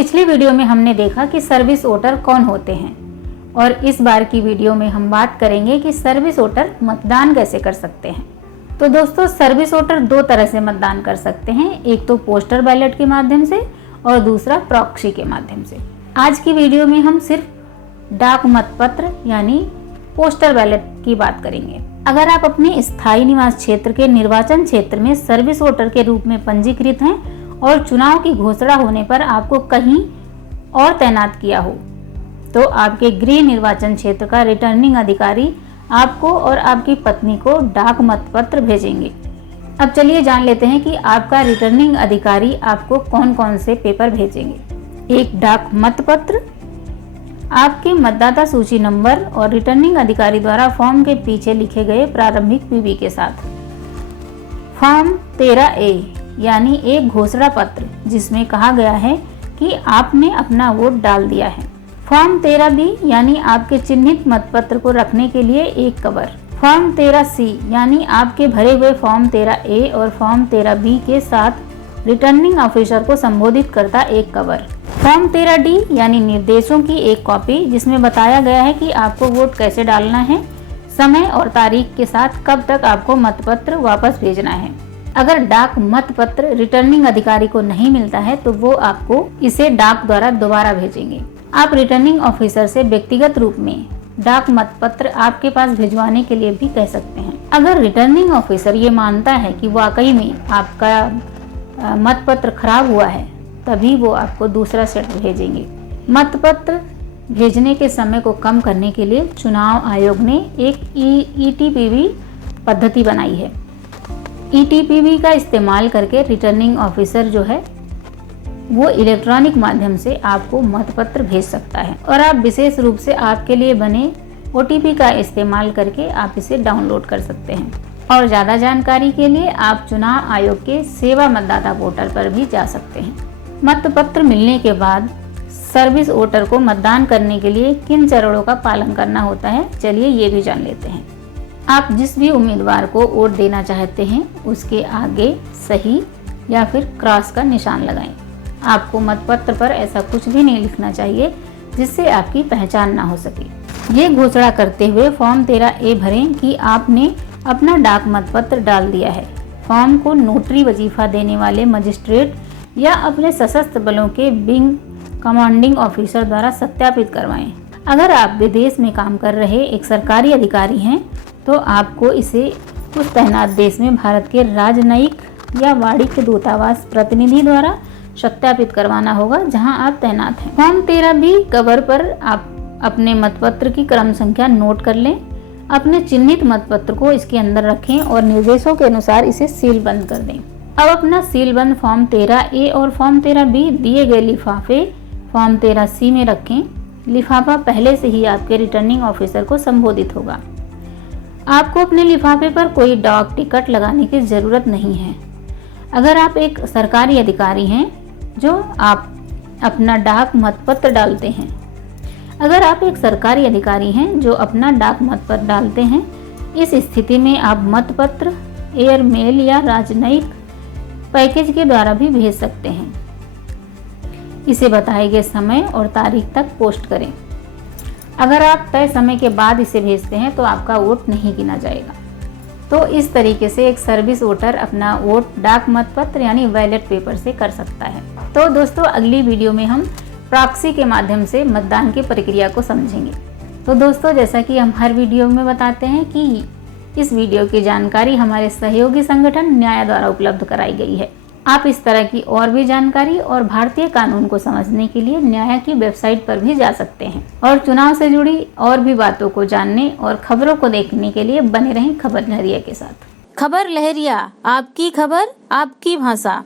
पिछली वीडियो में हमने देखा कि सर्विस वोटर कौन होते हैं और इस बार की वीडियो में हम बात करेंगे कि सर्विस वोटर मतदान कैसे कर सकते हैं। तो दोस्तों, सर्विस वोटर दो तरह से मतदान कर सकते हैं, एक तो पोस्टल बैलेट के माध्यम से और दूसरा प्रॉक्सी के माध्यम से। आज की वीडियो में हम सिर्फ डाक मतपत्र यानी पोस्टल बैलेट की बात करेंगे। अगर आप अपने स्थायी निवास क्षेत्र के निर्वाचन क्षेत्र में सर्विस वोटर के रूप में पंजीकृत हैं और चुनाव की घोषणा होने पर आपको कहीं और तैनात किया हो, तो आपके गृह निर्वाचन क्षेत्र का रिटर्निंग अधिकारी आपको और आपकी पत्नी को डाक मतपत्र भेजेंगे। अब चलिए जान लेते हैं कि आपका रिटर्निंग अधिकारी आपको कौन कौन से पेपर भेजेंगे। एक डाक मतपत्र, आपके मतदाता सूची नंबर और रिटर्निंग अधिकारी द्वारा फॉर्म के पीछे लिखे गए प्रारंभिक पीवी के साथ। फॉर्म 13A यानी एक घोषणा पत्र जिसमें कहा गया है कि आपने अपना वोट डाल दिया है। फॉर्म 13B यानी आपके चिन्हित मतपत्र को रखने के लिए एक कवर। फॉर्म 13C यानी आपके भरे हुए फॉर्म 13A और फॉर्म 13B के साथ रिटर्निंग ऑफिसर को संबोधित करता एक कवर। फॉर्म 13D यानी निर्देशों की एक कॉपी जिसमें बताया गया है कि आपको वोट कैसे डालना है, समय और तारीख के साथ कब तक आपको मतपत्र वापस भेजना है। अगर डाक मतपत्र रिटर्निंग अधिकारी को नहीं मिलता है तो वो आपको इसे डाक द्वारा दोबारा भेजेंगे। आप रिटर्निंग ऑफिसर से व्यक्तिगत रूप में डाक मतपत्र आपके पास भिजवाने के लिए भी कह सकते हैं। अगर रिटर्निंग ऑफिसर ये मानता है कि वाकई में आपका मतपत्र खराब हुआ है, तभी वो आपको दूसरा सेट भेजेंगे। मतपत्र भेजने के समय को कम करने के लिए चुनाव आयोग ने एक ETPV पद्धति बनाई है। ETPV का इस्तेमाल करके रिटर्निंग ऑफिसर जो है वो इलेक्ट्रॉनिक माध्यम से आपको मतपत्र भेज सकता है और आप विशेष रूप से आपके लिए बने OTP का इस्तेमाल करके आप इसे डाउनलोड कर सकते हैं। और ज़्यादा जानकारी के लिए आप चुनाव आयोग के सेवा मतदाता पोर्टल पर भी जा सकते हैं। मतपत्र मिलने के बाद सर्विस वोटर को मतदान करने के लिए किन चरणों का पालन करना होता है, चलिए ये भी जान लेते हैं। आप जिस भी उम्मीदवार को वोट देना चाहते हैं उसके आगे सही या फिर क्रॉस का निशान लगाएं। आपको मतपत्र पर ऐसा कुछ भी नहीं लिखना चाहिए जिससे आपकी पहचान ना हो सके। ये घोषणा करते हुए फॉर्म 13A भरें कि आपने अपना डाक मतपत्र डाल दिया है। फॉर्म को नोटरी वजीफा देने वाले मजिस्ट्रेट या अपने सशस्त्र बलों के विंग कमांडिंग ऑफिसर द्वारा सत्यापित करवाएं। अगर आप विदेश में काम कर रहे एक सरकारी अधिकारी हैं तो आपको इसे उस तैनात देश में भारत के राजनयिक या वाणिज्य दूतावास प्रतिनिधि द्वारा सत्यापित करवाना होगा जहां आप तैनात हैं। फॉर्म 13B कवर पर आप अपने मतपत्र की क्रम संख्या नोट कर लें। अपने चिन्हित मतपत्र को इसके अंदर रखें और निर्देशों के अनुसार इसे सील बंद कर दें। अब अपना सील बंद फॉर्म 13A और फॉर्म 13B दिए गए लिफाफे फॉर्म 13C में रखें। लिफाफा पहले से ही आपके रिटर्निंग ऑफिसर को संबोधित होगा। आपको अपने लिफाफे पर कोई डाक टिकट लगाने की जरूरत नहीं है। अगर आप एक सरकारी अधिकारी हैं जो आप अपना डाक मतपत्र डालते हैं, अगर आप एक सरकारी अधिकारी हैं जो अपना डाक मतपत्र डालते हैं, इस स्थिति में आप मतपत्र एयर मेल या राजनयिक पैकेज के द्वारा भी भेज सकते हैं। इसे बताए गए समय और तारीख तक पोस्ट करें। अगर आप तय समय के बाद इसे भेजते हैं तो आपका वोट नहीं गिना जाएगा। तो इस तरीके से एक सर्विस वोटर अपना वोट डाक मतपत्र यानी बैलेट पेपर से कर सकता है। तो दोस्तों, अगली वीडियो में हम प्रॉक्सी के माध्यम से मतदान की प्रक्रिया को समझेंगे। तो दोस्तों, जैसा कि हम हर वीडियो में बताते हैं कि इस वीडियो की जानकारी हमारे सहयोगी संगठन न्याय द्वारा उपलब्ध कराई गई है। आप इस तरह की और भी जानकारी और भारतीय कानून को समझने के लिए न्याय की वेबसाइट पर भी जा सकते हैं और चुनाव से जुड़ी और भी बातों को जानने और खबरों को देखने के लिए बने रहें खबर लहरिया के साथ। खबर लहरिया, आपकी खबर आपकी भाषा।